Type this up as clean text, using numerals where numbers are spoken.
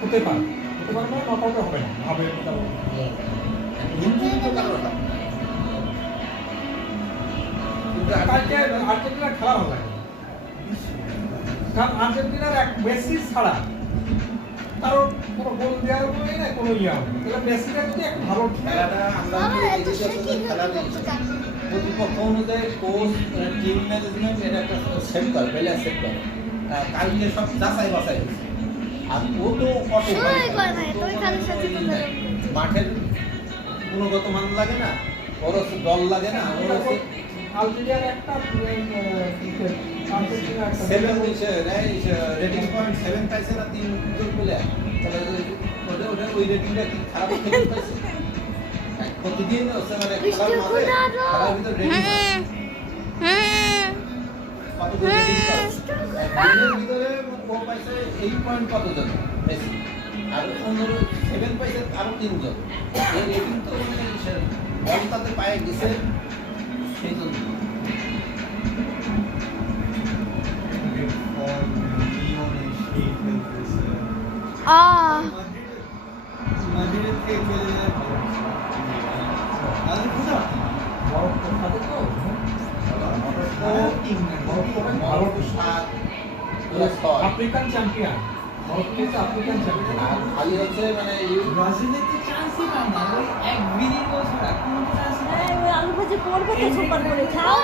হতে পারে মানে নট আউট হবে না, হবে কালকে আর্জেন্টিনার খেলা ভালো লাগে, কারণ আর্জেন্টিনার এক মেসি ছাড়া কারণ কোনো গোল দেওয়ার কোনো না কোনো ইয়ে হবে, তাহলে মেসিটা যদি একটু ভালো খেলাটা আমরা খেলা প্রতিপক্ষ অনুযায়ী কোচ টিম ম্যানেজমেন্ট এটা একটা সেট করে প্লেয়ার সেট করে কালকে সব যাচাই বাছাই হয়েছে আর ও তো অটো মাঠের গুণগত মান লাগে না, ওর দল লাগে না, ওর আলজেরিয়ার একটা সেভেন রেটিং পয়েন্ট 7 পাইছে না 3 প্লেয়ার, তাহলে ওটা ওই রেটিংটা কি খারাপ খেলতে পাইছে প্রতিদিন হচ্ছে মানে খেলার মাঝে খেলার ভিতর রেটিং কত রেটিং এর ভিতরে ও পাইছে 8 পয়েন্ট কত জন মেসি আর অন্য 7 পাইছে আরো 3 জন, এই রেটিং তো মানে বল তাতে পায়ে গেছে সেই জন্য মাদ্রিদের থেকে চলে যায় ভালো বুঝা আফ্রিকান চ্যাম্পিয়ন, আফ্রিকান চ্যাম্পিয়ন খালি হচ্ছে মানে ব্রাজিলের তো চান্সই পায় না, ওই এক বিলিয়ন ছাড়া কোনো চান্স নাই। আলু ভাজি করবো তো সুপার করে খাও।